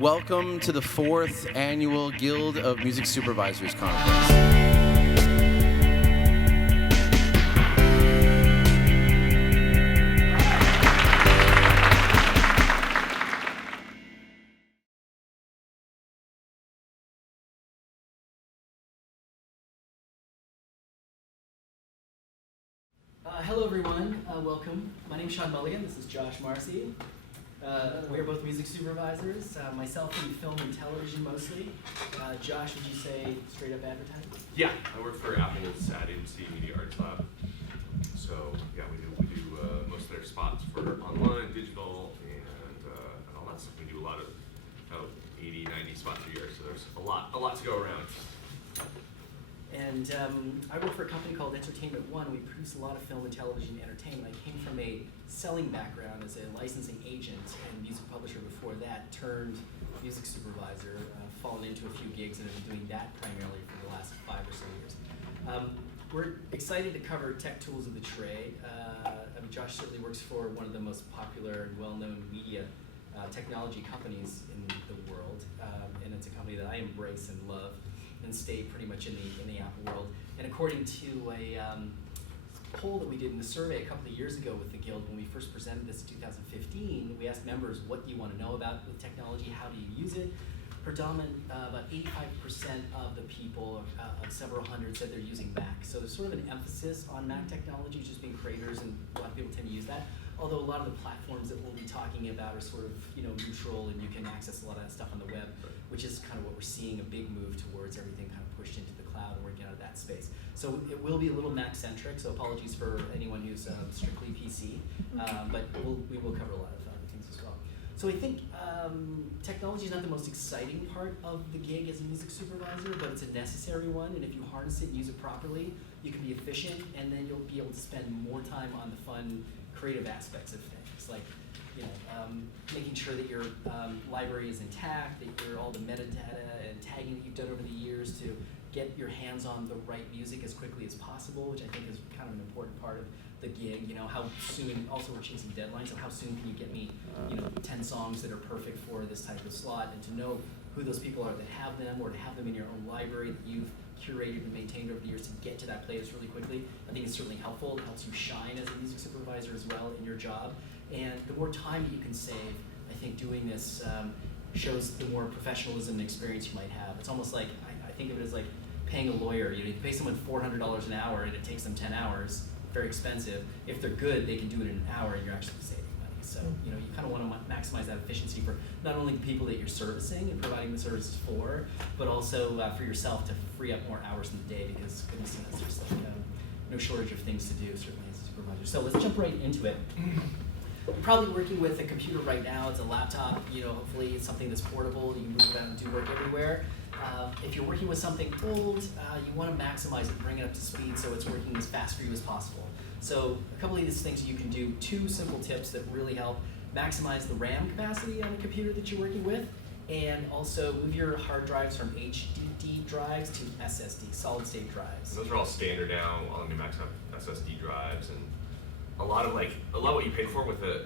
Welcome to the 4th Annual Guild of Music Supervisors Conference. Hello everyone, welcome. My name is Sean Mulligan, this is Josh Marcy. We are both music supervisors, myself in film and television mostly. Josh, would you say straight up advertising? Yeah, I work for Apple's ad agency, Media Arts Lab. So yeah, we do most of their spots for online, digital, and all that stuff. We do a lot of 80, 90 spots a year, so there's a lot to go around. And I work for a company called Entertainment One. We produce a lot of film and television entertainment. I came from a selling background as a licensing agent and music publisher before that, turned music supervisor, fallen into a few gigs and have been doing that primarily for the last 5 or so years. We're excited to cover tech tools of the trade. Josh certainly works for one of the most popular and well-known media technology companies in the world, and it's a company that I embrace and love and stay pretty much in the Apple world. And according to a poll that we did in the survey a couple of years ago with the Guild, when we first presented this in 2015, we asked members, what do you want to know about the technology, how do you use it? About 85% of the people, of several hundred, said they're using Mac. So there's sort of an emphasis on Mac technology, just being creators, and a lot of people tend to use that. Although a lot of the platforms that we'll be talking about are sort of neutral, and you can access a lot of that stuff on the web, which is kind of what we're seeing, a big move towards everything kind of pushed into the cloud and working out of that space. So it will be a little Mac-centric, so apologies for anyone who's strictly PC, but we will cover a lot of other things as well. So I think technology is not the most exciting part of the gig as a music supervisor, but it's a necessary one, and if you harness it and use it properly, you can be efficient, and then you'll be able to spend more time on the fun, creative aspects of things, like making sure that your library is intact, that all the metadata and tagging that you've done over the years to get your hands on the right music as quickly as possible, which I think is kind of an important part of the gig. How soon, also we're chasing deadlines, so how soon can you get me 10 songs that are perfect for this type of slot, and to know who those people are that have them, or to have them in your own library that you've curated and maintained over the years to get to that playlist really quickly. I think it's certainly helpful. It helps you shine as a music supervisor as well in your job. And the more time that you can save, I think doing this shows the more professionalism and experience you might have. It's almost like, I think of it as like paying a lawyer. You pay someone $400 an hour and it takes them 10 hours, very expensive. If they're good, they can do it in an hour and you're actually saving money. So you kind of want to maximize that efficiency for not only the people that you're servicing and providing the services for, but also for yourself to free up more hours in the day, because goodness knows there's like no shortage of things to do, certainly as a supervisor. So let's jump right into it. You're probably working with a computer right now. It's a laptop. Hopefully it's something that's portable. You can move around and do work everywhere. If you're working with something old, you want to maximize it, bring it up to speed so it's working as fast for you as possible. So a couple of these things you can do, 2 simple tips that really help maximize the RAM capacity on the computer that you're working with, and also move your hard drives from HDD drives to SSD, solid state drives. And those are all standard now. All the new Macs have SSD drives, and a lot of what you paid for with the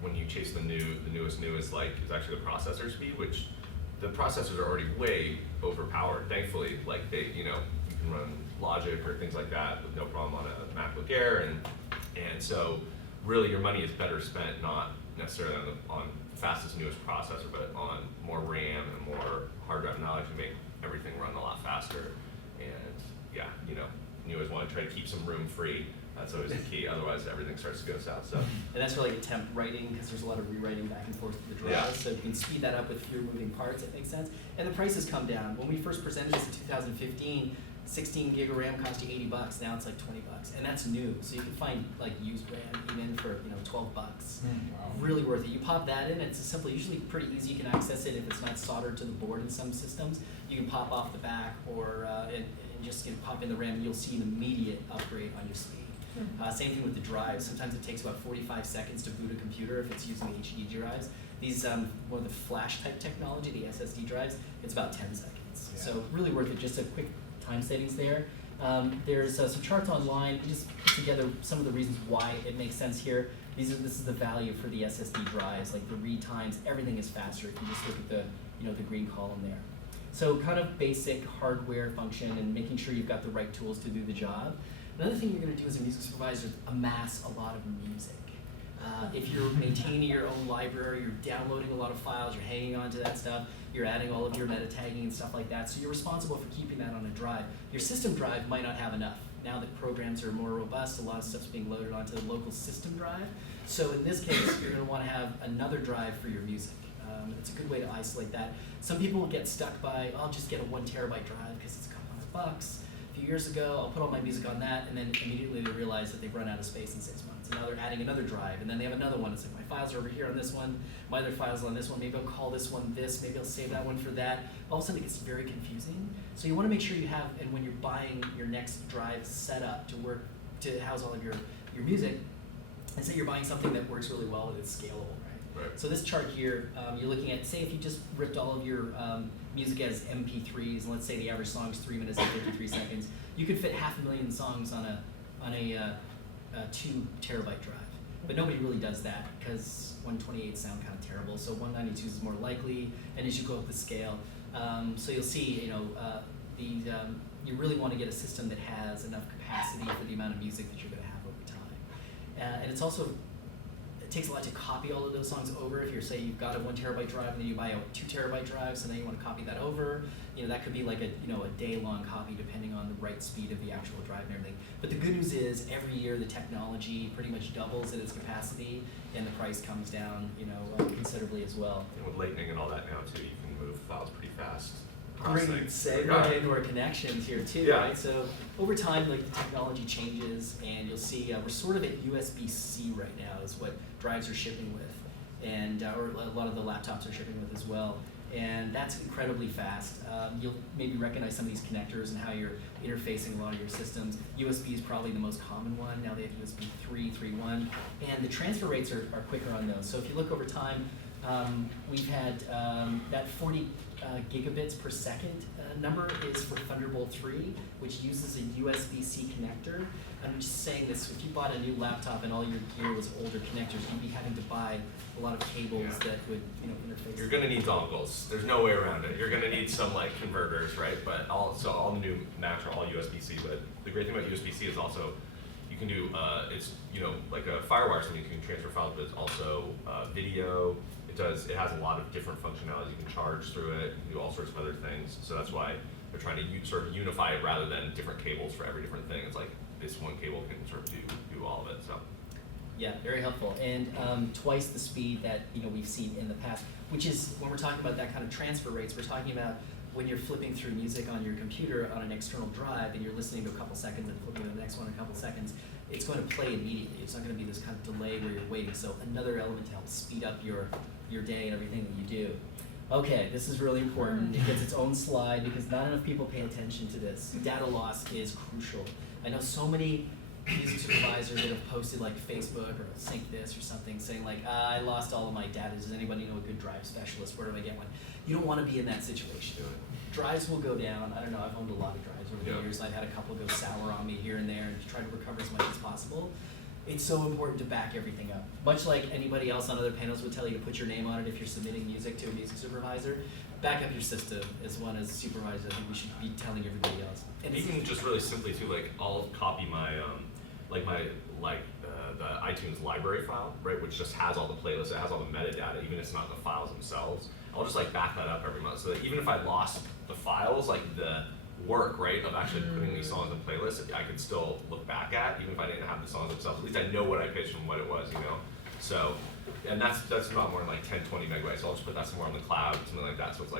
when you chase the newest is actually the processor speed, which the processors are already way overpowered. Thankfully, you can run Logic or things like that with no problem on a MacBook Air, and so really your money is better spent not necessarily on the fastest, newest processor, but on more RAM and more hard drive knowledge to make everything run a lot faster. And yeah, you always want to try to keep some room free. That's always the key, otherwise everything starts to go south. So. And that's for temp writing, because there's a lot of rewriting back and forth to the drives, so you can speed that up with fewer moving parts, that makes sense. And the prices come down. When we first presented this in 2015, 16 gig of RAM cost you $80, now it's like $20, and that's new. So you can find used RAM even for $12. Wow. Really worth it. You pop that in, it's usually pretty easy. You can access it if it's not soldered to the board in some systems. You can pop off the back or and just pop in the RAM, and you'll see an immediate upgrade on your speed. Same thing with the drives. Sometimes it takes about 45 seconds to boot a computer if it's using the HDD drives. These more of the flash type technology, the SSD drives, it's about 10 seconds. Yeah. So really worth it. Just a quick time savings there. There's some charts online. We just put together some of the reasons why it makes sense here. This is the value for the SSD drives, like the read times. Everything is faster. If you just look at the the green column there. So kind of basic hardware function and making sure you've got the right tools to do the job. Another thing you're going to do as a music supervisor is amass a lot of music. If you're maintaining your own library, you're downloading a lot of files, you're hanging on to that stuff, you're adding all of your meta tagging and stuff like that, so you're responsible for keeping that on a drive. Your system drive might not have enough. Now that programs are more robust, a lot of stuff's being loaded onto the local system drive. So in this case, you're going to want to have another drive for your music. It's a good way to isolate that. Some people will get stuck by, I'll just get a 1 terabyte drive because it's a couple $100. A few years ago, I'll put all my music on that, and then immediately they realize that they've run out of space in 6 months. And now they're adding another drive, and then they have another one. It's like, my files are over here on this one, my other files are on this one, maybe I'll call this one this, maybe I'll save that one for that. All of a sudden it gets very confusing. So you want to make sure you have, and when you're buying your next drive set up to work, to house all of your music, and say you're buying something that works really well and it's scalable, right? Right. So this chart here, you're looking at, say if you just ripped all of your music as MP3s, and let's say the average song is 3 minutes and 53 seconds, you could fit 500,000 songs on a 2 terabyte drive. But nobody really does that because 128 sound kind of terrible, so 192 is more likely, and as you go up the scale, so you'll see, you really want to get a system that has enough capacity for the amount of music that you're going to have over time. And it's also, it takes a lot to copy all of those songs over. If you're, say, you've got a 1 terabyte drive and then you buy a 2 terabyte drive, so now you want to copy that over. That could be like a day-long copy depending on the right speed of the actual drive and everything. But the good news is every year the technology pretty much doubles in its capacity and the price comes down, considerably as well. And with lightning and all that now too, you can move files pretty fast. Great segue into our connections here too, Yeah. right? So over time, the technology changes, and you'll see we're sort of at USB-C right now is what drives are shipping with, and or a lot of the laptops are shipping with as well. And that's incredibly fast. You'll maybe recognize some of these connectors and how you're interfacing a lot of your systems. USB is probably the most common one. Now they have USB 3, 3.1, and the transfer rates are quicker on those. So if you look over time, we've had that 40 gigabits per second number is for Thunderbolt 3, which uses a USB-C connector. I'm just saying this, if you bought a new laptop and all your gear was older connectors, you'd be having to buy a lot of cables that would interface. You're gonna need dongles. There's no way around it. You're gonna need some converters, right? But all the new Macs are all USB-C. But the great thing about USB-C is also you can do it's like a FireWire, so you can transfer files, but it's also video. It has a lot of different functionalities. You can charge through it, you can do all sorts of other things. So that's why they're trying to sort of unify it rather than different cables for every different thing. It's like this one cable can sort of do all of it. So yeah, very helpful, and twice the speed that we've seen in the past. Which is when we're talking about that kind of transfer rates, we're talking about when you're flipping through music on your computer on an external drive and you're listening to a couple seconds and flipping to the next one in a couple seconds, it's going to play immediately. It's not going to be this kind of delay where you're waiting. So another element to help speed up your day and everything that you do. Okay, this is really important. It gets its own slide because not enough people pay attention to this. Data loss is crucial. I know so many music supervisors that have posted like Facebook or Sync This or something saying like, I lost all of my data. Does anybody know a good drive specialist? Where do I get one? You don't want to be in that situation. Drives will go down. I don't know, I've owned a lot of drives over the years. I've had a couple go sour on me here and there and try to recover as much as possible. It's so important to back everything up. Much like anybody else on other panels would tell you to put your name on it if you're submitting music to a music supervisor, back up your system as one as a supervisor. I think we should be telling everybody else. And you can just really simply too, I'll copy my the iTunes library file, right, which just has all the playlists, it has all the metadata, even if it's not the files themselves. I'll just back that up every month so that even if I lost the files, the work, right, of actually putting these songs in playlists, I could still look back at, even if I didn't have the songs themselves. At least I know what I pitched and what it was, So, and that's not more than 10, 20 megabytes. So I'll just put that somewhere on the cloud, something like that, so it's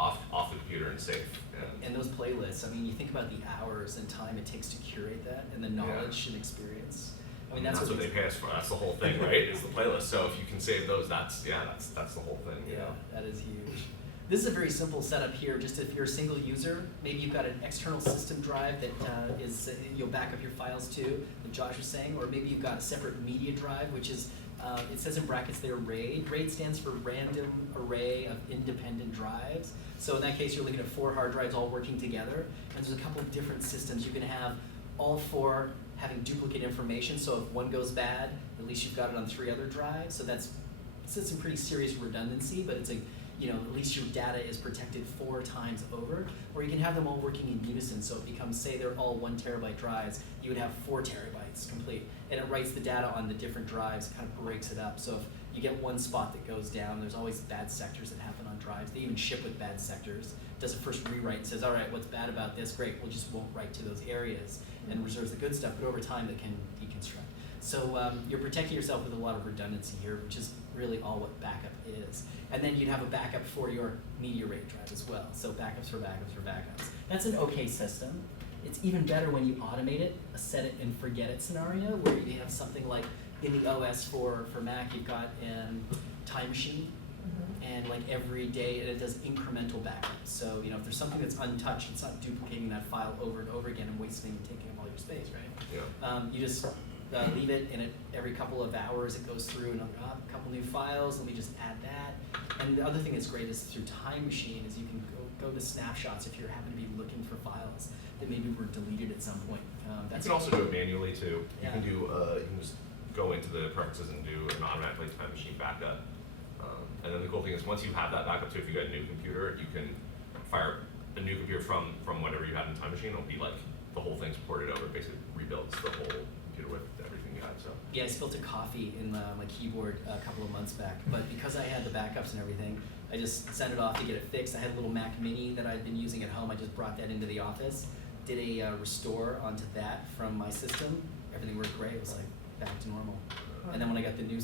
off the computer and safe. And those playlists, I mean, you think about the hours and time it takes to curate that and the knowledge and experience. I mean, that's what they pay us for. That's the whole thing, right? Is the playlist. So if you can save those, that's the whole thing. Yeah, that is huge. This is a very simple setup here. Just if you're a single user, maybe you've got an external system drive that you'll back up your files to, that Josh was saying, or maybe you've got a separate media drive, which is it says in brackets there RAID. RAID stands for Random Array of Independent Drives. So in that case, you're looking at 4 hard drives all working together, and there's a couple of different systems. You can have all 4 having duplicate information, so if one goes bad, at least you've got it on 3 other drives. So that's some pretty serious redundancy, but at least your data is protected 4 times over, or you can have them all working in unison, so it becomes, say they're all 1 terabyte drives, you would have 4 terabytes complete, and it writes the data on the different drives, kind of breaks it up, so if you get one spot that goes down, there's always bad sectors that happen on drives. They even ship with bad sectors. Does a first rewrite and says, all right, what's bad about this? Great, we'll just won't write to those areas, and reserves the good stuff, but over time it can deconstruct. So you're protecting yourself with a lot of redundancy here, which is really all what backup is. And then you'd have a backup for your media rate drive as well. So backups for backups for backups. That's an okay system. It's even better when you automate it, a set it and forget it scenario, where you have something like in the OS for Mac, you've got Time Machine, and like every day it does incremental backups. So if there's something that's untouched, it's not duplicating that file over and over again and wasting and taking up all your space, right? Yeah. You just leave it, and every couple of hours it goes through and a couple new files. Let me just add that. And the other thing that's great is through Time Machine is you can go to snapshots if you happen to be looking for files that maybe were deleted at some point. You can also do it manually too. Yeah. You can just go into the preferences and do an automatically Time Machine backup. And then the cool thing is once you have that backup too, if you got a new computer, you can fire a new computer from whatever you had in Time Machine. It'll be like the whole thing's ported over, basically rebuilds the whole computer with everything you had. So yeah, I spilled a coffee in my keyboard a couple of months back, but because I had the backups and everything, I just sent it off to get it fixed. I had a little Mac Mini that I'd been using at home. I just brought that into the office, did a restore onto that from my system. Everything worked great. It was like back to normal. And then when I got the new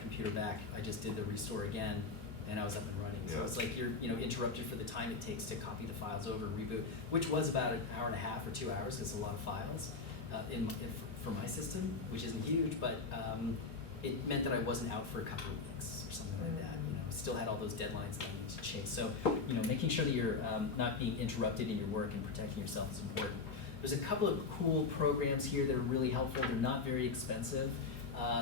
computer back, I just did the restore again, and I was up and running. So it's like you're interrupted for the time it takes to copy the files over, reboot, which was about an hour and a half or 2 hours. It's a lot of files for my system, which isn't huge, but it meant that I wasn't out for a couple of weeks or something like that. Still had all those deadlines that I need to chase. So making sure that you're not being interrupted in your work and protecting yourself is important. There's a couple of cool programs here that are really helpful. They're not very expensive.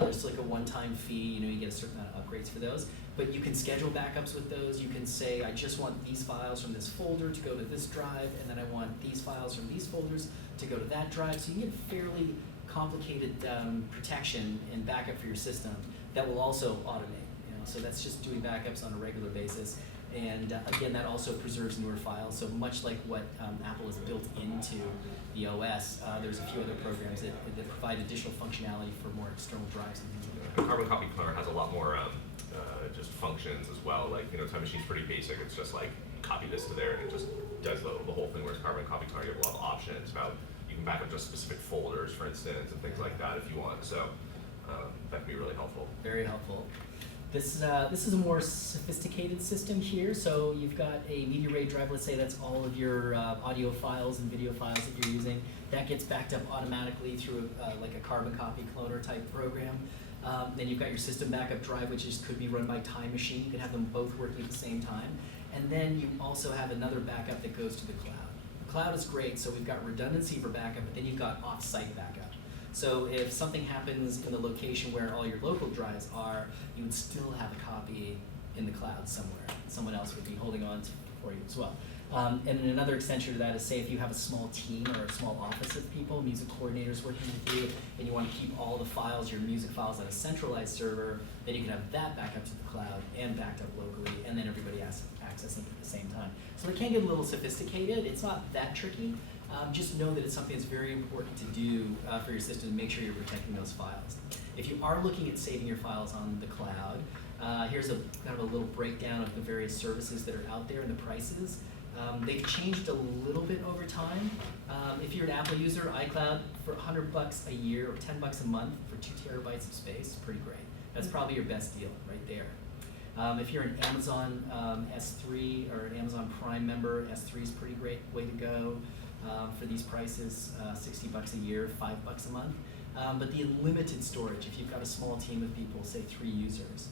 There's like a one-time fee, you get a certain amount of upgrades for those, but you can schedule backups with those. You can say, I just want these files from this folder to go to this drive, and then I want these files from these folders to go to that drive. So you get fairly complicated protection and backup for your system that will also automate. So that's just doing backups on a regular basis. And again, that also preserves newer files. So much like what Apple has built into the OS, there's a few other programs that provide additional functionality for more external drives and things like that. Carbon Copy Cloner has a lot more just functions as well. Like Time Machine's pretty basic. It's just like copy this to there, and it just does the whole thing. Whereas Carbon Copy Cloner, you have a lot of options about you can back up just specific folders, for instance, and things like that if you want. So that can be really helpful. Very helpful. This is a more sophisticated system here. So you've got a media RAID drive. Let's say that's all of your audio files and video files that you're using. That gets backed up automatically through like a Carbon Copy Cloner type program. Then you've got your system backup drive, which could be run by Time Machine. You can have them both working at the same time. And then you also have another backup that goes to the cloud. The cloud is great, so we've got redundancy for backup, but then you've got off-site backup. So if something happens in the location where all your local drives are, you would still have a copy in the cloud somewhere. Someone else would be holding on to for you as well. And then another extension to that is, say if you have a small team or a small office of people, music coordinators working with you, and you want to keep all the files, your music files, at a centralized server, then you can have that back up to the cloud and backed up locally, and then everybody has access at the same time. So they can get a little sophisticated. It's not that tricky. Just know that it's something that's very important to do for your system to make sure you're protecting those files. If you are looking at saving your files on the cloud, here's a kind of a little breakdown of the various services that are out there and the prices. They've changed a little bit over time. If you're an Apple user, iCloud for $100 a year or $10 a month for 2 terabytes of space is pretty great. That's probably your best deal right there. If you're an Amazon S3 or an Amazon Prime member, S3 is a pretty great way to go. For these prices, $60 a year, $5 a month. But the unlimited storage, if you've got a small team of people, say 3 users,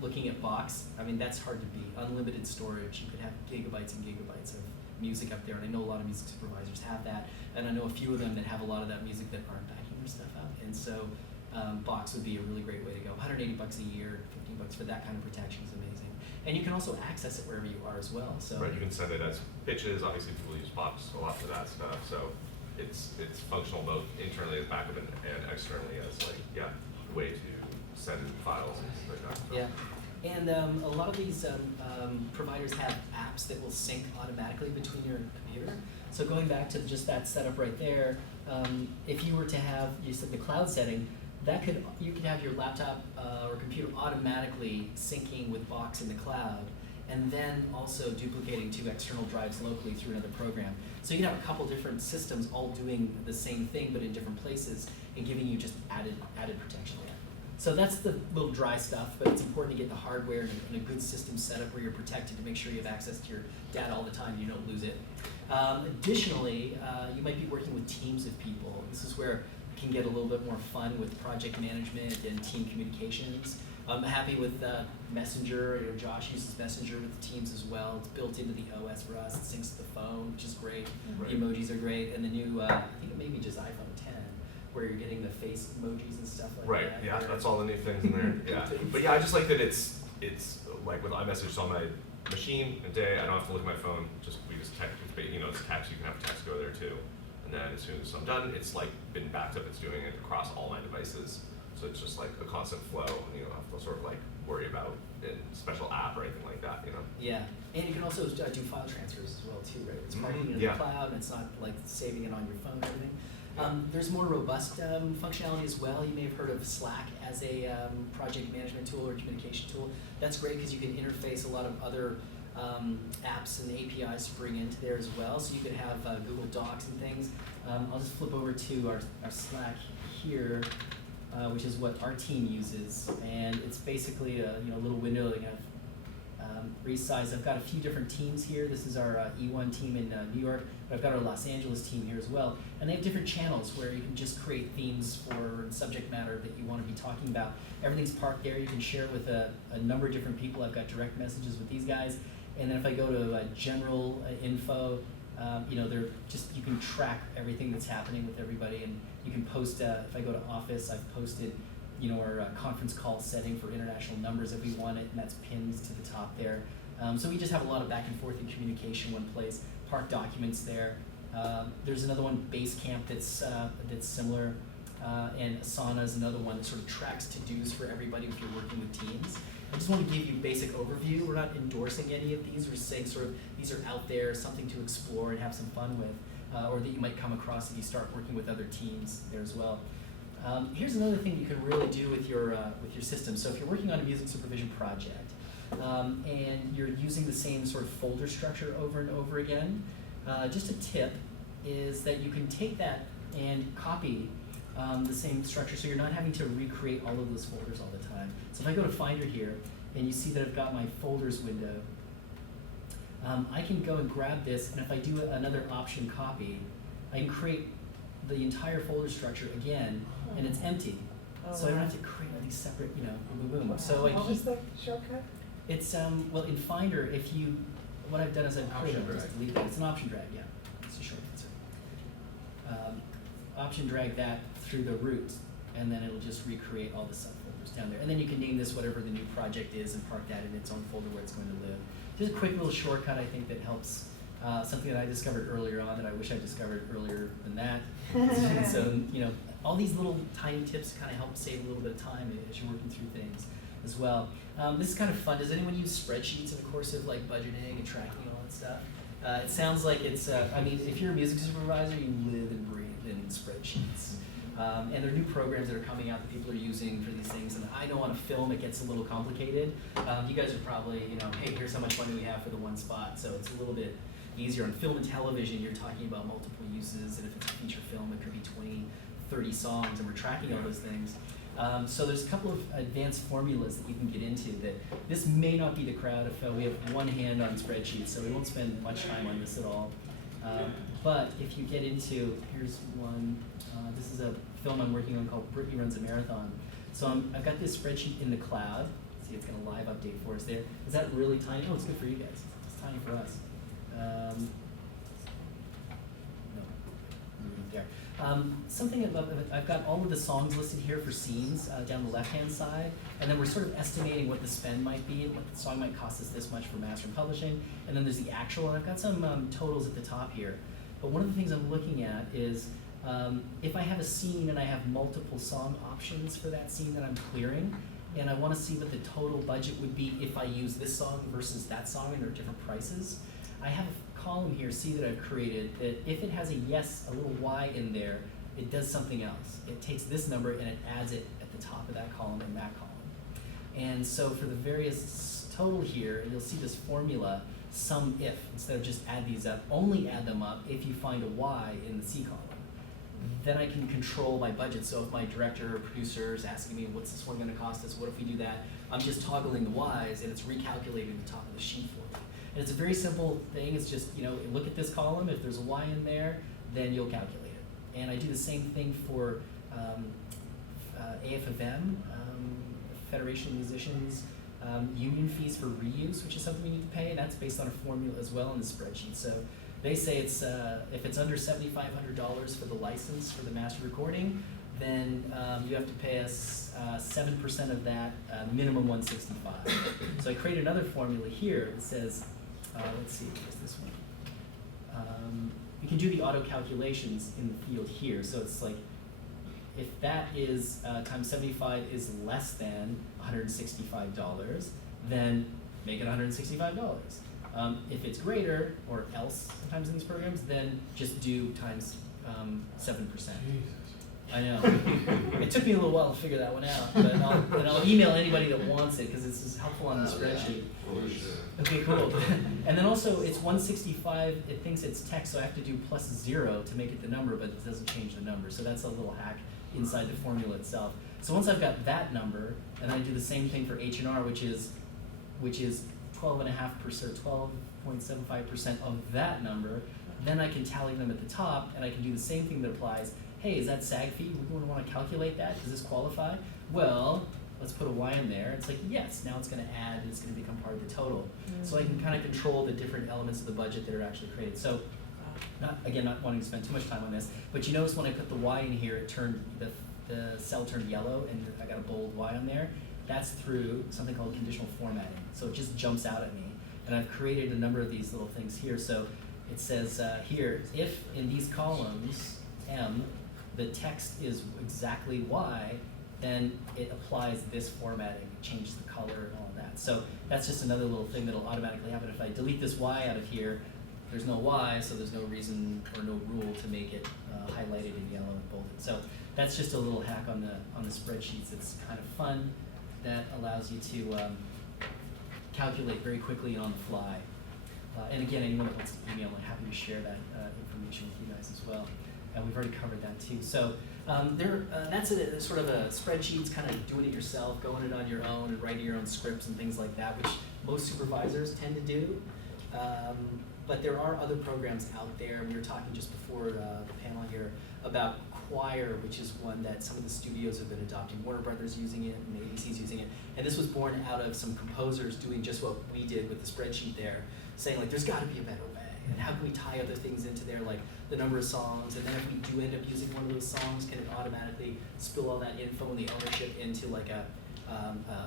looking at Box, I mean, that's hard to beat. Unlimited storage, you could have gigabytes and gigabytes of music up there, and I know a lot of music supervisors have that, and I know a few of them that have a lot of that music that aren't backing their stuff up, and so Box would be a really great way to go. $180 a year, $15 for that kind of protection is amazing. And you can also access it wherever you are as well. So right, you can send it as pitches. Obviously, people use Box a lot for that stuff. So it's functional both internally as backup and externally as a way to send files and things like that. So. Yeah. And a lot of these providers have apps that will sync automatically between your computer. So going back to just that setup right there, if you were to have, you said the cloud setting, you could have your laptop or computer automatically syncing with Box in the cloud, and then also duplicating 2 external drives locally through another program. So you can have a couple different systems all doing the same thing but in different places and giving you just added protection there. So that's the little dry stuff, but it's important to get the hardware and a good system set up where you're protected to make sure you have access to your data all the time and you don't lose it. Additionally, you might be working with teams of people. This is where it can get a little bit more fun with project management and team communications. I'm happy with Messenger. Josh uses Messenger with the teams as well. It's built into the OS for us. It syncs to the phone, which is great. Right. The emojis are great. And the new, I think it may be just iPhone 10, where you're getting the face emojis and stuff like Right, that. yeah, that's all the new things in there. Yeah, but yeah, I just like that it's like with iMessage, it's on my machine a day. I don't have to look at my phone. We just text. It's text. You can have text go there too. And then as soon as I'm done, it's like been backed up. It's doing it across all my devices. So it's just like a constant flow, and you don't have to sort of like worry about a special app or anything like that, Yeah, and you can also do file transfers as well too, right? It's marking in yeah. the cloud, and it's not like saving it on your phone or everything. There's more robust functionality as well. You may have heard of Slack as a project management tool or communication tool. That's great because you can interface a lot of other apps and APIs to bring into there as well. So you could have Google Docs and things. I'll just flip over to our Slack here, which is what our team uses, and it's basically a little window that you have resize. I've got a few different teams here. This is our eOne team in New York, but I've got our Los Angeles team here as well. And they have different channels where you can just create themes for subject matter that you want to be talking about. Everything's parked there. You can share it with a number of different people. I've got direct messages with these guys. And then if I go to general info, they're just, you can track everything that's happening with everybody, and you can post, if I go to Office, I've posted our conference call setting for international numbers if we want it, and that's pinned to the top there. So we just have a lot of back and forth in communication one place. Park documents there. There's another one, Basecamp, that's similar, and Asana is another one that sort of tracks to-dos for everybody if you're working with teams. I just want to give you a basic overview. We're not endorsing any of these. We're saying sort of these are out there, something to explore and have some fun with, or that you might come across if you start working with other teams there as well. Here's another thing you can really do with your system. So if you're working on a music supervision project and you're using the same sort of folder structure over and over again, just a tip is that you can take that and copy the same structure, so you're not having to recreate all of those folders all the time. So if I go to Finder here, and you see that I've got my folders window, I can go and grab this, and if I do another option copy, I can create the entire folder structure again, and it's empty. So I don't have to create all these separate, boom, boom, boom. So What was the shortcut? it's, well, in Finder, what I've done is I've created, just delete that. It's an option drag, yeah. It's a shortcut, sorry. Option drag that through the root, and then it'll just recreate all the subfolders down there. And then you can name this whatever the new project is and park that in its own folder where it's going to live. Just a quick little shortcut, I think, that helps. Something that I discovered earlier on that I wish I discovered earlier than that. So, all these little tiny tips kind of help save a little bit of time as you're working through things as well. This is kind of fun. Does anyone use spreadsheets in the course of like budgeting and tracking and all that stuff? It sounds like it's, if you're a music supervisor, you live and breathe in spreadsheets. And there are new programs that are coming out that people are using for these things. And I know on a film it gets a little complicated. You guys are probably, hey, here's how much money we have for the one spot. So it's a little bit easier. On film and television, you're talking about multiple uses. And if it's a feature film, it could be 20, 30 songs, and we're tracking all those things. So there's a couple of advanced formulas that you can get into that this may not be the crowd if we have one hand on spreadsheets, so we won't spend much time on this at all. But if you get into, here's one, this is a film I'm working on called Brittany Runs a Marathon. So I've got this spreadsheet in the cloud. See, it's going to live update for us there. Is that really tiny? Oh, it's good for you guys. It's tiny for us. No, there. Something about, I've got all of the songs listed here for scenes down the left-hand side, and then we're sort of estimating what the spend might be, and what the song might cost us this much for master and publishing, and then there's the actual, and I've got some totals at the top here. But one of the things I'm looking at is if I have a scene and I have multiple song options for that scene that I'm clearing, and I want to see what the total budget would be if I use this song versus that song, and they're different prices. I have a column here, see that I've created, that if it has a yes, a little Y in there, it does something else. It takes this number and it adds it at the top of that column and that column. And so for the various total here, you'll see this formula, sum if, instead of just add these up, only add them up if you find a Y in the C column. Then I can control my budget. So if my director or producer is asking me, what's this one gonna cost us, what if we do that? I'm just toggling the Ys and it's recalculating the top of the sheet for me. And it's a very simple thing. It's just, look at this column. If there's a Y in there, then you'll calculate it. And I do the same thing for AFM, Federation of Musicians, union fees for reuse, which is something we need to pay, and that's based on a formula as well in the spreadsheet. So they say it's if it's under $7,500 for the license for the master recording, then you have to pay us 7% of that, minimum $165. So I create another formula here that says, let's see, where's this one? You can do the auto calculations in the field here. So it's like, if that is times 75 is less than $165, then make it $165. If it's greater, or else sometimes in these programs, then just do times 7%. I know. It took me a little while to figure that one out, but I'll email anybody that wants it because this is helpful on the spreadsheet. Okay, cool. And then also it's 165, it thinks it's text, so I have to do +0 to make it the number, but it doesn't change the number. So that's a little hack inside the formula itself. So once I've got that number, and then I do the same thing for H&R, which is 12.5%, 12.75% of that number, then I can tally them at the top, and I can do the same thing that applies. Hey, is that SAG fee? We're going to want to calculate that. Does this qualify? Well, let's put a Y in there. It's like, yes, now it's going to add, and it's going to become part of the total. So I can kind of control the different elements of the budget that are actually created. So, not wanting to spend too much time on this, but you notice when I put the Y in here, it turned, the cell turned yellow, and I got a bold Y on there. That's through something called conditional formatting. So it just jumps out at me. And I've created a number of these little things here. So it says here, if in these columns, M, the text is exactly Y, then it applies this formatting, changes the color and all of that. So that's just another little thing that'll automatically happen. If I delete this Y out of here, there's no Y, so there's no reason or no rule to make it highlighted in yellow and bolded. So that's just a little hack on the spreadsheets. It's kind of fun. That allows you to calculate very quickly and on the fly. And again, anyone that wants to email, I'm happy to share that information with you guys as well. And we've already covered that too. So that's sort of a spreadsheets, kind of doing it yourself, going it on your own, and writing your own scripts and things like that, which most supervisors tend to do. But there are other programs out there. We were talking just before the panel here about Choir, which is one that some of the studios have been adopting. Warner Brothers using it, and ABC's using it. And this was born out of some composers doing just what we did with the spreadsheet there, saying like, there's gotta be a better way. And how can we tie other things into there, like the number of songs, and then if we do end up using one of those songs, can it automatically spill all that info and the ownership into like a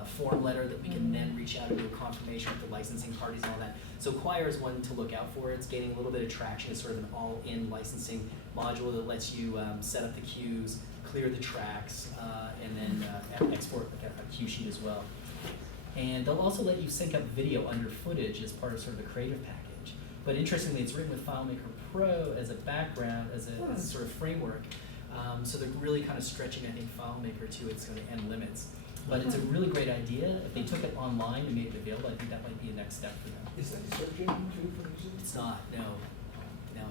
form letter that we can then reach out and do a confirmation with the licensing parties and all that. So Choir is one to look out for. It's gaining a little bit of traction. It's sort of an all-in licensing module that lets you set up the cues, clear the tracks, and then export like a cue sheet as well. And they'll also let you sync up video under footage as part of sort of the creative package. But interestingly, it's written with FileMaker Pro as a background, as a sort of framework. So they're really kind of stretching, I think, FileMaker to its kind of end limits. But it's a really great idea. If they took it online and made it available, I think that might be a next step for them. Is that a search engine too for music? It's not, no.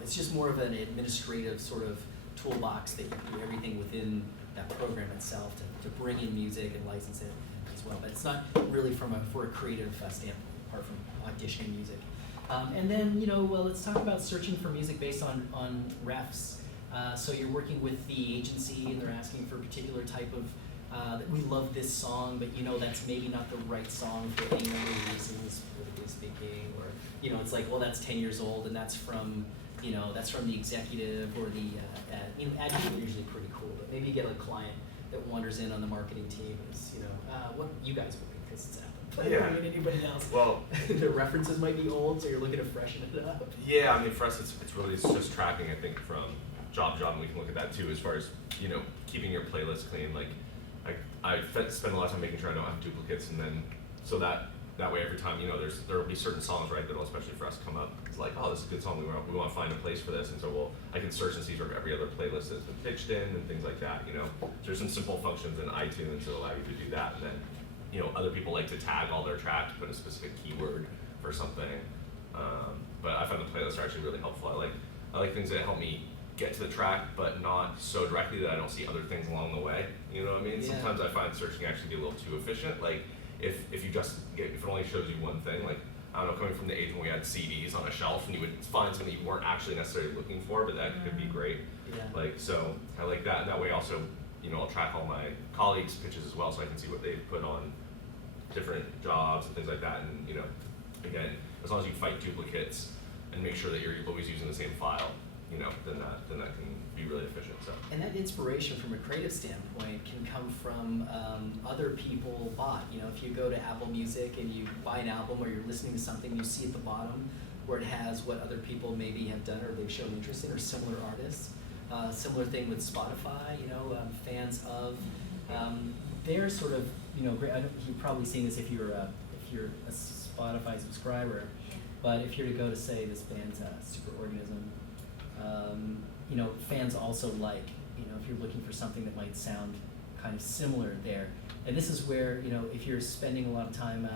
It's just more of an administrative sort of toolbox that you can do everything within that program itself to bring in music and license it as well. But it's not really for a creative standpoint, apart from auditioning music. And then, let's talk about searching for music based on refs. So you're working with the agency and they're asking for a particular type of that we love this song, but that's maybe not the right song for any number of reasons, politically speaking, or it's like, well, that's 10 years old and that's from the executive or the ad people are usually pretty cool, but maybe you get a client that wanders in on the marketing team and is, what you guys will be, because it's Apple. Yeah. I mean, anybody else. Well, the references might be old, so you're looking to freshen it up. yeah, I mean, for us, it's just tracking, I think, from job, and we can look at that too, as far as, keeping your playlist clean. Like, I spend a lot of time making sure I don't have duplicates, and then so that way every time, you know, there will be certain songs, right, that'll especially for us come up. It's like, oh, this is a good song. We want to find a place for this, and so I can search and see sort of every other playlist that's been pitched in and things like that. You know, so there's some simple functions in iTunes that allow you to do that, and then, you know, other people like to tag all their tracks, put a specific keyword for something. But I find the playlists are actually really helpful. I like things that help me get to the track, but not so directly that I don't see other things along the way. You know what I mean? Yeah. Sometimes I find searching actually be a little too efficient. Like if it only shows you one thing, like I don't know, coming from the age when we had CDs on a shelf and you would find something you weren't actually necessarily looking for, but that could be great. Yeah. Like so, I like that. And that way also, you know, I'll track all my colleagues' pitches as well, so I can see what they've put on different jobs and things like that. And you know, again, as long as you fight duplicates and make sure that you're always using the same file, you know, then that can be really efficient. So. And that inspiration from a creative standpoint can come from other people bought. You know, if you go to Apple Music and you buy an album or you're listening to something, you see at the bottom where it has what other people maybe have done or they've shown interest in, or similar artists. Similar thing with Spotify. You know, fans of they're sort of, you know, great. I don't, you've probably seen this if you're a Spotify subscriber. But if you're to go to, say, this band's Superorganism, you know, fans also like, you know, if you're looking for something that might sound kind of similar there. And this is where, you know, if you're spending a lot of time,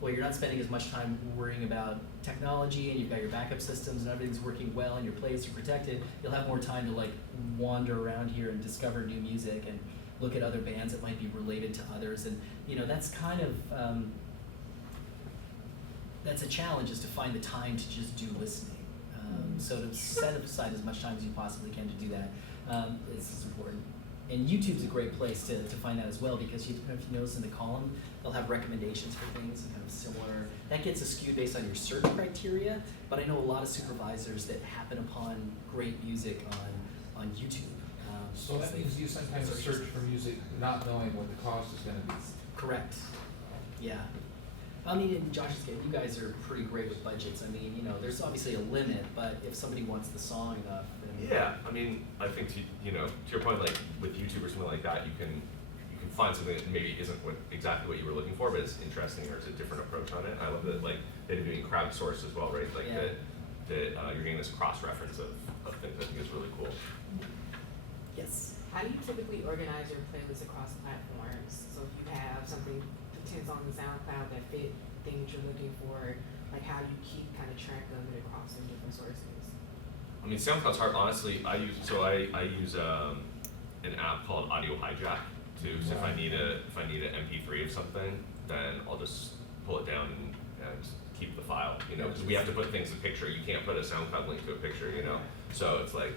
well, you're not spending as much time worrying about technology and you've got your backup systems and everything's working well and your playlists are protected, you'll have more time to, like, wander around here and discover new music and look at other bands that might be related to others. And, you know, that's kind of, that's a challenge, is to find the time to just do listening. So to set aside as much time as you possibly can to do that is important. And YouTube's a great place to find that as well, because if you notice in the column, they'll have recommendations for things kind of similar. That gets skewed based on your search criteria, but I know a lot of supervisors that happen upon great music on YouTube. So that means you sometimes search for music not knowing what the cost is going to be. Correct. Yeah. I mean, in Josh's case, you guys are pretty great with budgets. I mean, you know, there's obviously a limit, but if somebody wants the song enough, then Yeah, I mean, I think to your point, like with YouTube or something like that, you can find something that maybe isn't exactly what you were looking for, but it's interesting or it's a different approach on it. I love that, like they're doing crowdsourced as well, right? Like that you're getting this cross reference of things. I think is really cool. yes. How do you typically organize your playlists across platforms? So if you have something potential on the SoundCloud that fit things you're looking for, like how do you keep kind of track of it across the different sources? I mean, SoundCloud's hard. Honestly, I use an app called Audio Hijack too. So if I need an MP3 of something, then I'll just pull it down and keep the file. You know, because we have to put things in picture. You can't put a SoundCloud link to a picture. You know, so it's like.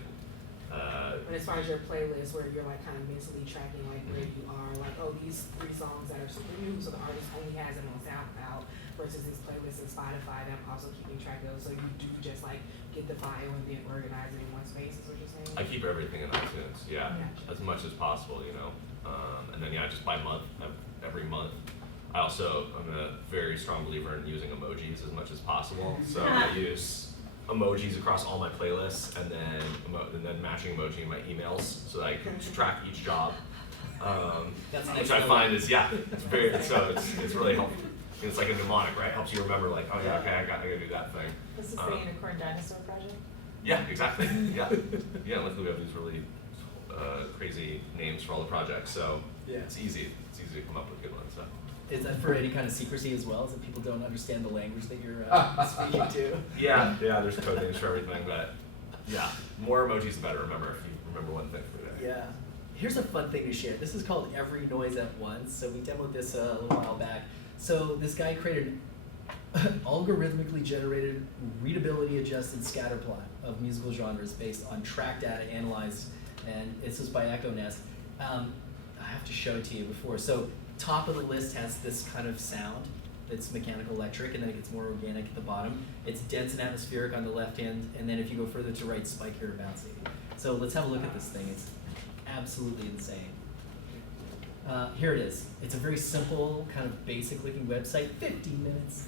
But as far as your playlist, where you're like kind of mentally tracking like where you are, like, oh, these 3 songs that are super new, so the artist only has them on SoundCloud, versus this playlist in Spotify that I'm also keeping track of. So you do just like get the file and then organize it in one space, is what you're saying? I keep everything in iTunes, as much as possible, you know. And then just by month, every month. I'm a very strong believer in using emojis as much as possible. So I use emojis across all my playlists, and then matching emoji in my emails, so that I can track each job. Which I find is it's really helpful. It's like a mnemonic, right? Helps you remember, like, oh yeah, okay, I gotta do that thing. This is the Unicorn Dinosaur Project? Yeah, exactly. Yeah. Luckily we have these really crazy names for all the projects, so it's easy to come up with good ones. So. Is that for any kind of secrecy as well, so that people don't understand the language that you're speaking to? Yeah, there's code names for everything, but more emojis the better. Remember, if you remember one thing for today. Yeah. Here's a fun thing to share. This is called Every Noise at Once. So we demoed this a little while back. So this guy created an algorithmically generated, readability adjusted scatter plot of musical genres based on track data analyzed, and this was by Echo Nest. I have to show it to you before. So top of the list has this kind of sound that's mechanical electric, and then it gets more organic at the bottom. It's dense and atmospheric on the left hand, and then if you go further to right, spikier and bouncy. So let's have a look at this thing. It's absolutely insane. Here it is. It's a very simple, kind of basic looking website, 15 minutes.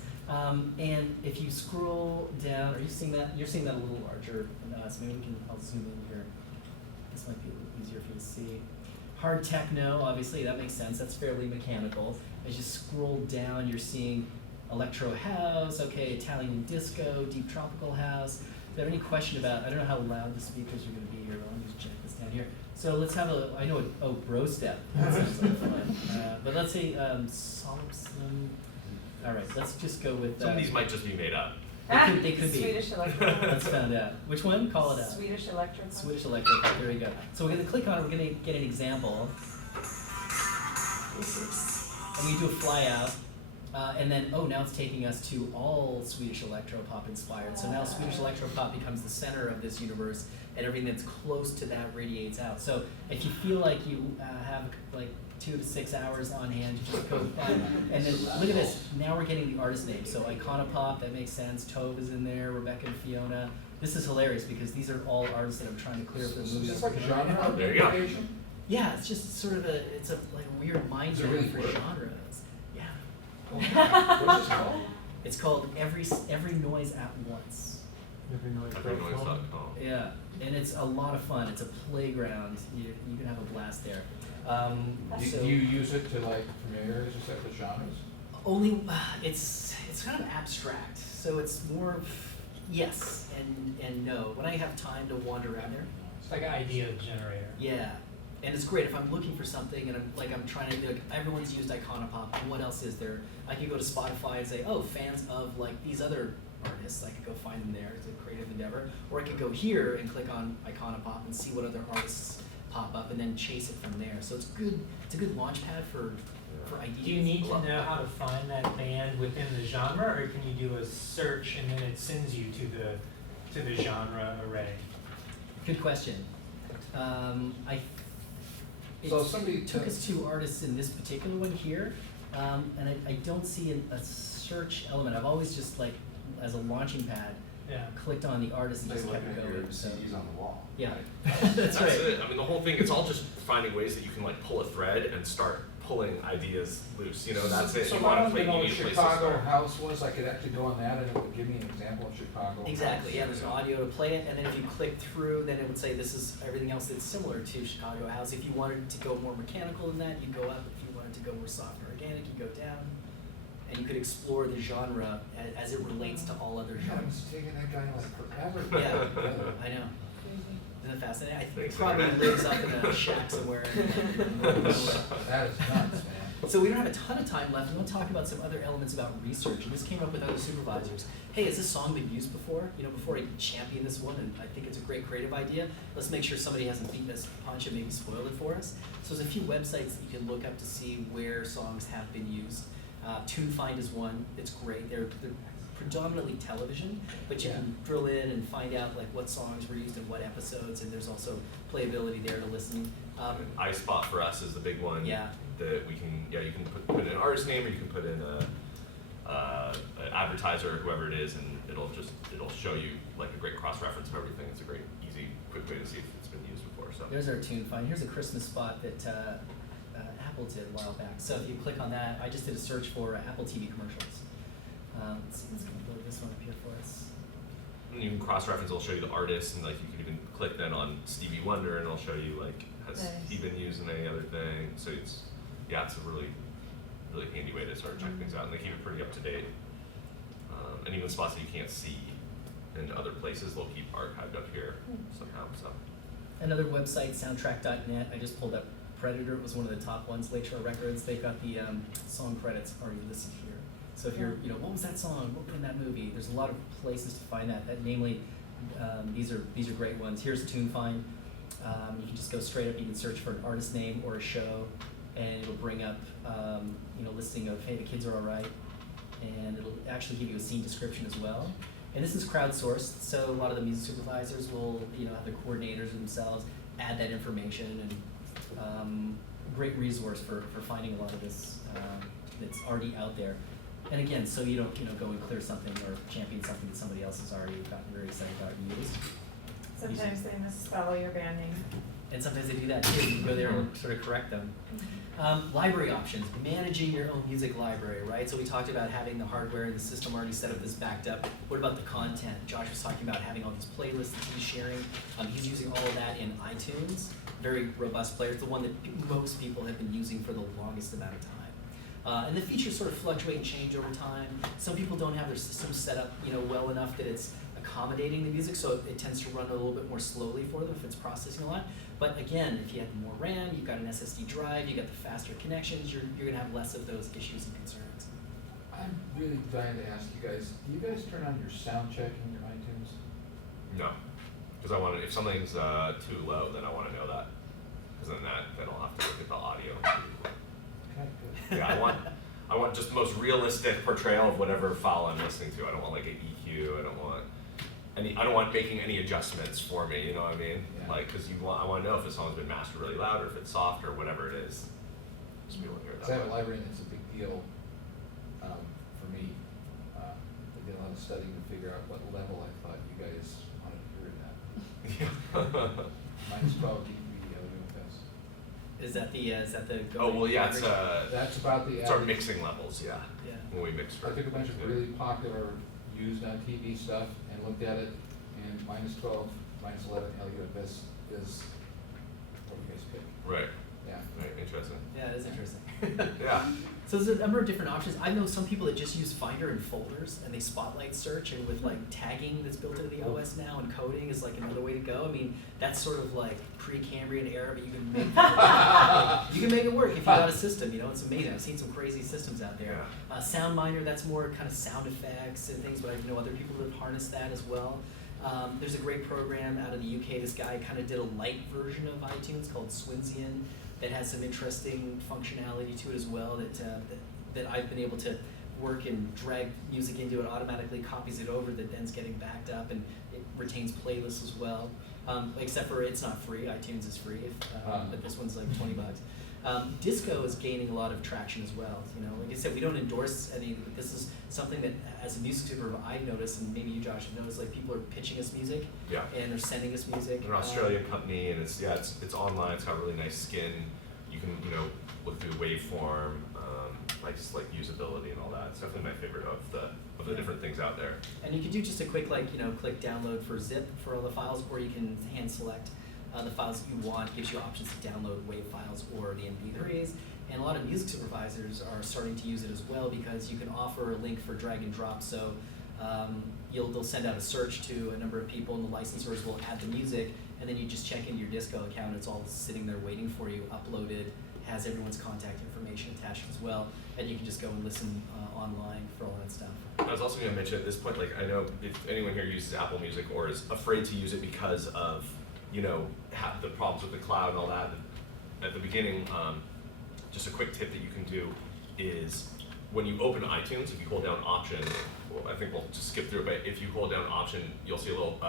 And if you scroll down, are you seeing that? You're seeing that a little larger than us. Maybe I'll zoom in here. This might be a little easier for you to see. Hard techno, obviously, that makes sense. That's fairly mechanical. As you scroll down, you're seeing electro house, okay, Italian disco, deep tropical house. If you have any question about, I don't know how loud the speakers are going to be here, but let me just check this down here. So let's have I know, bro step. That sounds like fun. But let's say Solipsism. All right, let's just go with. Some of these might just be made up. They could be. Swedish electro. Let's find out. Which one? Call it out. Swedish electro. Swedish electro. There you go. So we're going to click on it. We're going to get an example. And we do a fly out. And then, now it's taking us to all Swedish electropop inspired. So now Swedish electropop becomes the center of this universe, and everything that's close to that radiates out. So if you feel like you have like 2 to 6 hours on hand, you just go find. And then look at this. Now we're getting the artist name. So Iconopop, that makes sense. Tove is in there. Rebecca and Fiona. This is hilarious because these are all artists that I'm trying to clear for the movie. Is this like genre There you go. identification? Yeah, it's just sort of a weird mind Does it game really for work? genres. Yeah. What is this called? It's called Every Noise at Once. Everynoise.com. Yeah, and it's a lot of fun. It's a playground. You can have a blast there. So Do you use it to like familiarize yourself with genres? only it's kind of abstract. So it's more of yes and no. When I have time to wander around there, It's like an idea generator. yeah. And it's great if I'm looking for something and I'm trying to, like, everyone's used Iconopop, and what else is there? I could go to Spotify and say, fans of like these other artists. I could go find them there. It's a creative endeavor. Or I could go here and click on Iconopop and see what other artists pop up and then chase it from there. So it's good. It's a good launch pad for ideas. Do you need to know how to find that band within the genre, or can you do a search and then it sends you to the genre array? Good question. So somebody took us to artists in this particular one here, and I don't see a search element. I've always just like, as a launching pad, Yeah. clicked on the artist and Like just kept looking it at your going. So CDs on the wall. yeah, That's that's right. it. I mean, the whole thing, it's all just finding ways that you can like pull a thread and start pulling ideas loose. You know, that's it. So You if I want to wanted play, to know you what need a place to Chicago start. house was, I could actually go on that and it would give me an example of Chicago Exactly. house. Yeah, there's an audio to play it, and then if you click through, then it would say this is everything else that's similar to Chicago House. If you wanted to go more mechanical than that, you go up. If you wanted to go more soft and organic, you go down. And you could explore the genre as it relates to all other God, genres. it's taking that guy like forever. Yeah, I know. Isn't it fascinating? I think Thanks, he probably Internet. lives up in a shack somewhere. That is nuts, man. So we don't have a ton of time left. We want to talk about some other elements about research, and this came up with other supervisors. Hey, has this song been used before? Before I champion this one, and I think it's a great creative idea, let's make sure somebody hasn't beaten us to the punch and maybe spoiled it for us. So there's a few websites that you can look up to see where songs have been used. TuneFind is one. It's great. They're predominantly television, but you can drill in and find out like what songs were used in what episodes, and there's also playability there to listen. iSpot for us is the big one. Yeah. That we can, you can put in an artist name, or you can put in an advertiser, or whoever it is, and it'll show you like a great cross-reference of everything. It's a great, easy, quick way to see if it's been used before. So There's our TuneFind. Here's a Christmas spot that Apple did a while back. So if you click on that, I just did a search for Apple TV commercials. Let's see, let's load this one up here for us. and you can cross-reference. It'll show you the artist, and like you can even click then on Stevie Wonder, and it'll show you like has he been used in any other thing. So it's a really handy way to sort of check things out, and they keep it pretty up to date. And even spots that you can't see in other places, they'll keep archived up here somehow. So Another website, soundtrack.net. I just pulled up Predator. It was one of the top ones. Lakeshore Records. They've got the song credits already listed here. So if you're, what was that song? What was in that movie? There's a lot of places to find that. Namely, these are great ones. Here's TuneFind. You can just go straight up. You can search for an artist name or a show, and it'll bring up listing of, hey, the kids are all right, and it'll actually give you a scene description as well. And this is crowdsourced, so a lot of the music supervisors will have the coordinators themselves add that information, and great resource for finding a lot of this that's already out there. And again, so you don't go and clear something or champion something that somebody else has already gotten very excited about and used. Sometimes they misspell your band name. And sometimes they do that too. You can go there and sort of correct them. Library options, managing your own music library, right? So we talked about having the hardware and the system already set up, this backed up. What about the content? Josh was talking about having all these playlists that he's sharing. He's using all of that in iTunes. Very robust player. It's the one that most people have been using for the longest amount of time. And the features sort of fluctuate and change over time. Some people don't have their systems set up, well enough that it's accommodating the music, so it tends to run a little bit more slowly for them if it's processing a lot. But again, if you have more RAM, you've got an SSD drive, you've got the faster connections, you're going to have less of those issues and concerns. I'm really dying to ask you guys, do you guys turn on your sound check in your iTunes? No, because I want to. If something's too low, then I want to know that. Because then I'll have to look at the audio. Okay, good. Yeah, I want just the most realistic portrayal of whatever file I'm listening to. I don't want like an EQ. I don't want making any adjustments for me. You know what I mean? Yeah. Like, because I want to know if the song's been mastered really loud or if it's soft or whatever it is. Just be able to hear it So I that have a way. library that's a big deal for me. I did a lot of studying to figure out what level I thought you guys wanted to hear it at. Minus 12 dB LUFS. Is that the Oh well, yeah, it's That's about the it's our average. mixing levels, yeah. Yeah. When we mix for. I took a bunch of really popular used on TV stuff and looked at it, and minus 12, minus 11 LUFS is what you guys pick. Right. Yeah. Right. Interesting. Yeah, it is interesting. Yeah. So there's a number of different options. I know some people that just use Finder and folders and they spotlight search, and with like tagging that's built into the OS now and coding is like another way to go. I mean, that's sort of like pre-Cambrian era, but you can make you can make it work if you got a system. It's amazing. I've seen some crazy systems out there. Yeah. SoundMinder, that's more kind of sound effects and things, but I know other people that have harnessed that as well. There's a great program out of the UK. This guy kind of did a light version of iTunes called Swinsian that has some interesting functionality to it as well that I've been able to work and drag music into. It automatically copies it over, that then's getting backed up, and it retains playlists as well. Except for it's not free. iTunes is free, but this one's like $20. Disco is gaining a lot of traction as well. Like I said, we don't endorse any, but this is something that as a music supervisor I've noticed, and maybe you, Josh, have noticed, like people are pitching us music. Yeah. And they're sending us music. An Australian company, and it's online. It's got really nice skin. You can look through the waveform, like usability and all that. It's definitely my favorite of the different things out there. And you can do just a quick click download for zip for all the files, or you can hand select the files that you want. It gives you options to download WAV files or the MP3s. And a lot of music supervisors are starting to use it as well, because you can offer a link for drag and drop. So they'll send out a search to a number of people, and the licensors will add the music, and then you just check into your Disco account. It's all sitting there waiting for you, uploaded, has everyone's contact information attached as well, and you can just go and listen online for all that stuff. I was also going to mention at this point, like, I know if anyone here uses Apple Music or is afraid to use it because of have the problems with the cloud and all that. At the beginning, just a quick tip that you can do is when you open iTunes, if you hold down Option, well, I think we'll just skip through it, but if you hold down Option, you'll see a little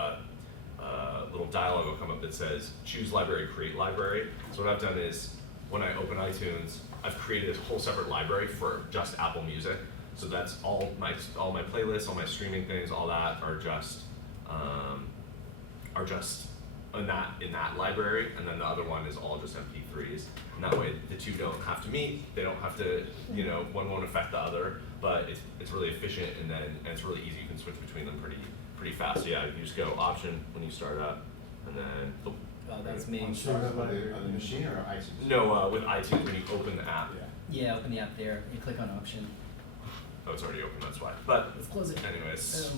dialog will come up that says Choose Library, Create Library. So what I've done is when I open iTunes, I've created a whole separate library for just Apple Music. So that's all my playlists, all my streaming things, all that are just in that library, and then the other one is all just MP3s. And that way the two don't have to meet, they don't have to, one won't affect the other, but it's really efficient, and it's really easy. You can switch between them pretty fast. So yeah, you just go Option when you start up, and then That's me. Start up on the machine or iTunes? no, with iTunes when you open the app. Yeah, open the app there. You click on Option. Oh, it's already open. That's why. But Let's close it. anyways,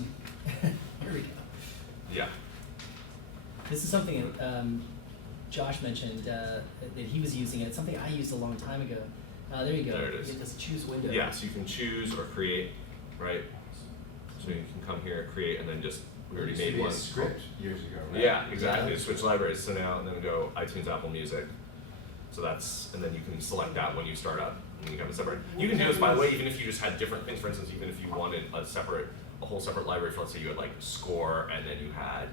Here we go. yeah. This is something Josh mentioned that he was using it. It's something I used a long time ago. There you go. There it is. You get this choose window. Yeah, so you can choose or create, right? So you can come here, create, and then we already Used to made be a one. script years ago, right? Yeah, exactly. Switch libraries. So now, and then go iTunes, Apple Music. So and then you can select that when you start up, and then you have a separate. You can do this, by the way, even if you just had different things. For instance, even if you wanted a whole separate library for, let's say you had like score, and then you had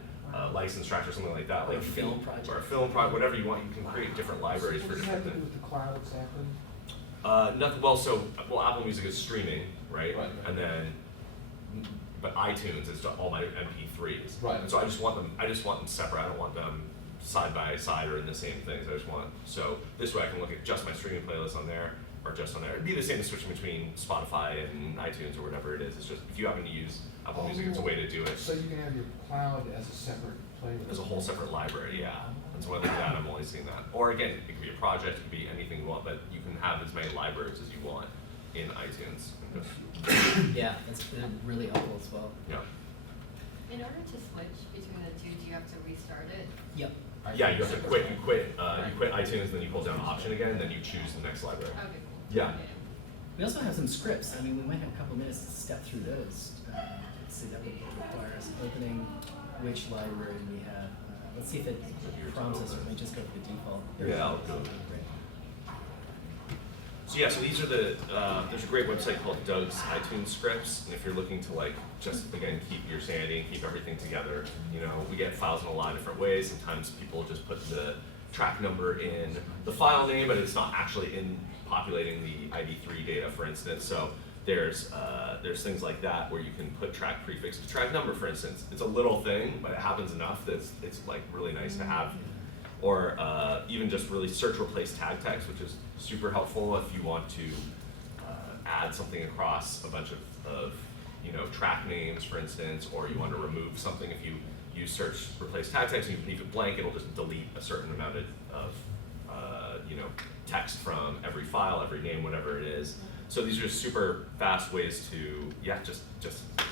license tracks or something like that, like Or a film project. or a film project, whatever you want. You can create different libraries for What does that different have to do things. with the cloud exactly? Nothing. Well, Apple Music is streaming, right? Right. And then, but iTunes is all my MP3s. Right. And so I just want them separate. I don't want them side by side or in the same things. I just want, so this way I can look at just my streaming playlist on there, or just on there. It'd be the same as switching between Spotify and iTunes or whatever it is. It's just, if you happen to use Apple Music, it's a way to do it. So you can have your cloud as a separate playlist? As a whole separate library, yeah. And so when I look at that, I'm only seeing that. Or again, it could be a project, it could be anything you want, but you can have as many libraries as you want in iTunes. And just, Yeah, that's been really helpful as well. yeah. In order to switch between the two, do you have to restart it? Yep. Yeah, you have to quit. You quit iTunes, then you pull down option again, and then you choose the next library. Okay, cool. Yeah. We also have some scripts. I mean, we might have a couple minutes to step through those. Let's see, that would require us opening which library we have. Let's see if it prompts us, or we just go with the default. Yeah, I'll go. So yeah, so these are the, there's a great website called Doug's iTunes Scripts, and if you're looking to like, just again, keep your sanity and keep everything together, you know, we get files in a lot of different ways. Sometimes people just put the track number in the file name, but it's not actually in populating the ID3 data, for instance. So there's things like that where you can put track prefix to track number, for instance. It's a little thing, but it happens enough that it's like really nice to have. Or even just really search replace tag text, which is super helpful if you want to add something across a bunch of you know, track names, for instance, or you want to remove something. If you use search replace tag text and you leave it blank, it'll just delete a certain amount of you know, text from every file, every name, whatever it is. So these are just super fast ways to, yeah, just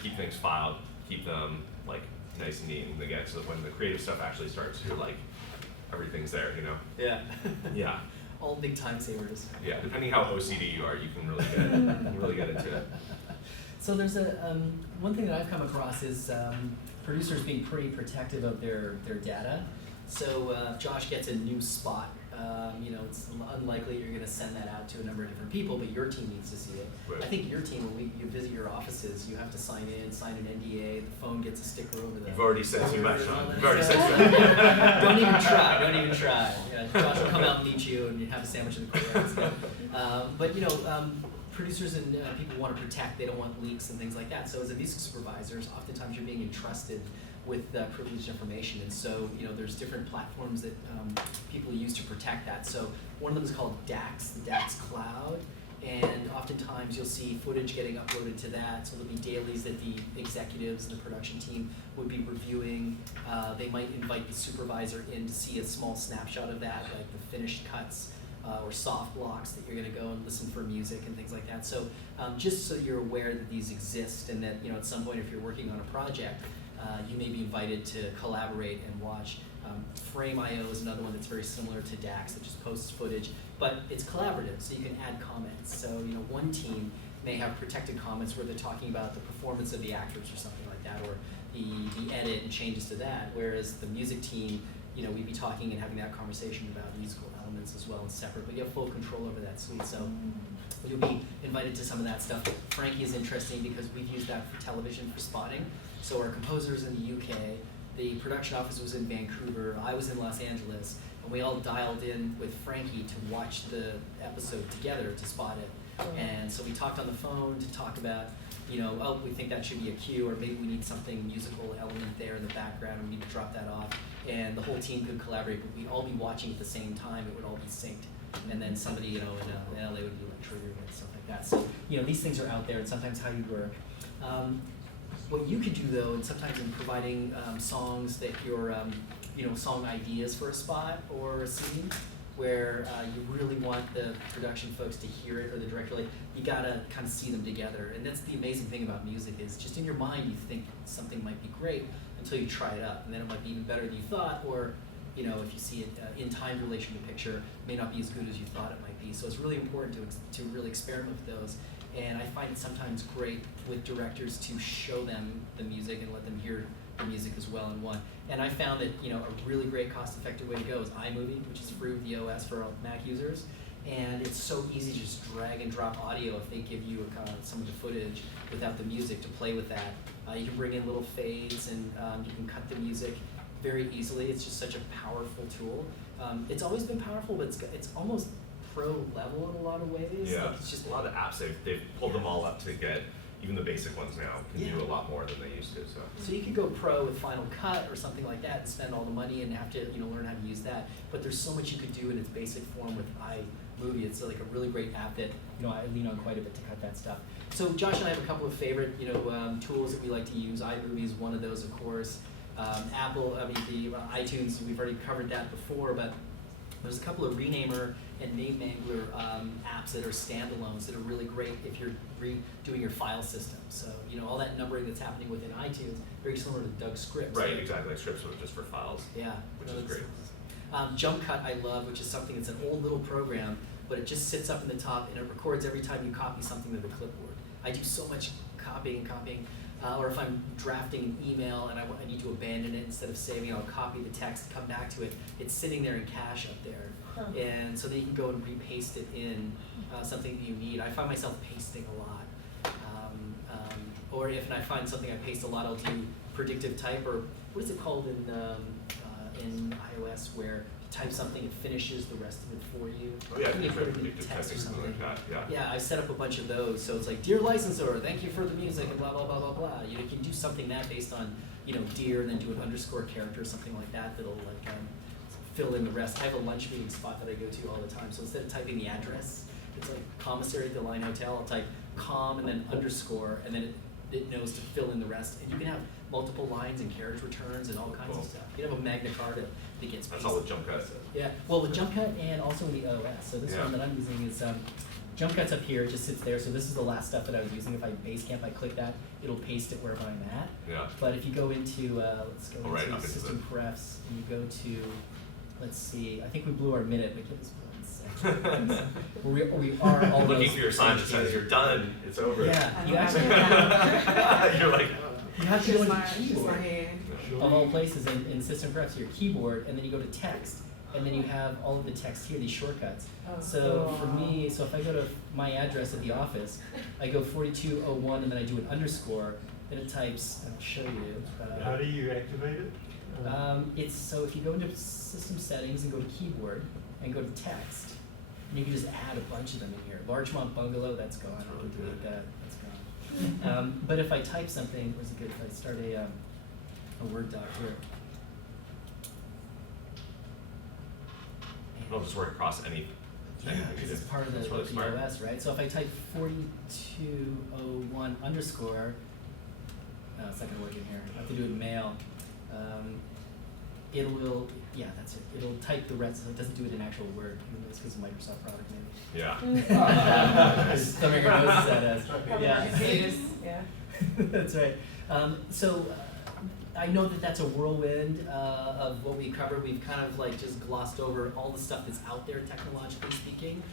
keep things filed, keep them like nice and neat, and again, so that when the creative stuff actually starts, you're like, everything's there, you know? Yeah. Yeah. All big time savers. Yeah, depending how OCD you are, you can really get into it. So there's a one thing that I've come across is producers being pretty protective of their data. So if Josh gets a new spot, you know, it's unlikely you're going to send that out to a number of different people, but your team needs to see it. Right. I think your team, when you visit your offices, you have to sign an NDA, the phone gets a sticker over the... You've already sent too much, Sean. You've already stuff. sent too much. Don't even try. Yeah, Josh will come out and meet you and you have a sandwich in the corner. But you know, producers and people want to protect, they don't want leaks and things like that. So as a music supervisors, oftentimes you're being entrusted with privileged information, and so you know there's different platforms that people use to protect that. So one of them is called DAX, the DAX Cloud, and oftentimes you'll see footage getting uploaded to that. So there'll be dailies that the executives and the production team would be reviewing. They might invite the supervisor in to see a small snapshot of that, like the finished cuts or soft blocks that you're going to go and listen for music and things like that. So just so you're aware that these exist, and that you know at some point if you're working on a project, you may be invited to collaborate and watch. Frame.io is another one that's very similar to DAX that just posts footage, but it's collaborative, so you can add comments. So you know, one team may have protected comments where they're talking about the performance of the actors or something like that, or the edit and changes to that, whereas the music team, you know, we'd be talking and having that conversation about musical elements as well and separate, but you have full control over that suite. So you'll be invited to some of that stuff. Frankie is interesting because we've used that for television for spotting. So our composers in the UK, the production office was in Vancouver, I was in Los Angeles, and we all dialed in with Frankie to watch the episode together to spot it. And so we talked on the phone to talk about, you know, oh, we think that should be a cue, or maybe we need something musical element there in the background, and we need to drop that off. And the whole team could collaborate, but we'd all be watching at the same time, it would all be synced. And then somebody, you know, in LA would be like triggering it and stuff like that. So, you know, these things are out there, and sometimes how you work. What you could do though, and sometimes in providing songs that you're, you know, song ideas for a spot or a scene, where you really want the production folks to hear it, or the director, like, you gotta kind of see them together. And that's the amazing thing about music, is just in your mind you think something might be great until you try it out, and then it might be even better than you thought, or you know, if you see it in time relation to picture, it may not be as good as you thought it might be. So it's really important to really experiment with those. And I find it sometimes great with directors to show them the music and let them hear the music as well in one. And I found that, you know, a really great cost-effective way to go is iMovie, which is free with the OS for all Mac users. And it's so easy to just drag and drop audio if they give you some of the footage without the music to play with that. You can bring in little fades, and you can cut the music very easily. It's just such a powerful tool. It's always been powerful, but it's almost pro level in a lot of ways. Yeah, Like, it's just a lot of apps, they've pulled them all up to get even the basic ones now can do a lot more than they used to. So you could go pro with Final Cut or something like that and spend all the money and have to learn how to use that. But there's so much you could do in its basic form with iMovie. It's like a really great app that I lean on quite a bit to cut that stuff. So Josh and I have a couple of favorite tools that we like to use. iMovie is one of those, of course. Apple, the iTunes, we've already covered that before, but there's a couple of renamer and name mangler apps that are standalones that are really great if you're redoing your file system. So all that numbering that's happening within iTunes, very similar to Doug's scripts. Right, exactly. Like scripts are just for files. Yeah, which is great. Jump Cut I love, which is something that's an old little program, but it just sits up in the top and it records every time you copy something to the clipboard. I do so much copying. Or if I'm drafting an email and I need to abandon it, instead of saving, I'll copy the text, come back to it. It's sitting there in cache up there. And so then you can go and repaste it in something that you need. I find myself pasting a lot. Or if I find something I paste a lot, I'll do predictive type, or what is it called in iOS, where you type something, it finishes the rest of it for you. Oh yeah, you put it in predictive text or typing, something something. like that. Yeah. Yeah, I set up a bunch of those. So it's like, dear licensor, thank you for the music, and blah blah blah blah blah. You can do something that based on dear, and then do an underscore character or something like that that'll like fill in the rest. I have a lunch meeting spot that I go to all the time. So instead of typing the address, it's like commissary at the Line Hotel. I'll type com and then underscore, and then it knows to fill in the rest. And you can have multiple lines and carriage returns and all kinds of stuff. You can have a Magna Carta that gets That's pasted. all with Jump Cut. Yeah, well, with Jump Cut and also in the OS. So this one that I'm using is Jump Cut's up here, it just sits there. So this is the last stuff that I was using. If I Basecamp, I click that, it'll paste it wherever I'm at. Yeah. But if you go into, let's go right, into System Prefs, and you go to, let's see, I think we blew our minute, but give us 1 second. we are almost Looking for your sign that says you're done, it's over. Yeah, you actually You're like, you have to go into Just my keyboard hand. of all places in System Prefs, your keyboard, and then you go to text, and then you have all of the text here, these shortcuts. So for me, so if I go to my address at the office, I go 4201 and then I do an underscore, then it types, and I'll show you. How do you activate it? It's so if you go into System Settings and go to Keyboard and go to Text, and you can just add a bunch of them in here. Largemont Bungalow, that's gone. I can delete that. That's gone. But if I type something, where's it good? If I start a Word doc here. it'll just work across any. Yeah, because it's part of the, really the OS, right? So if I type 4201 underscore, no, it's not gonna work in here. I have to do it in mail. It will, yeah, that's it. It'll type the rest. So it doesn't do it in actual Word. Maybe it's because of Microsoft product, maybe. Yeah. Some of your knows that as. Yeah. Yeah. That's right. So I know that that's a whirlwind of what we covered. We've kind of like just glossed over all the stuff that's out there technologically speaking.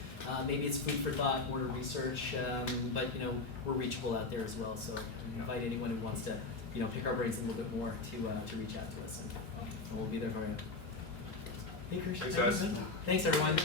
Maybe it's food for thought, more to research, but we're reachable out there as well. So I invite anyone who wants to pick our brains a little bit more to reach out to us, and we'll be there for you. Hey, Christian. Thanks, guys. Thanks, everyone.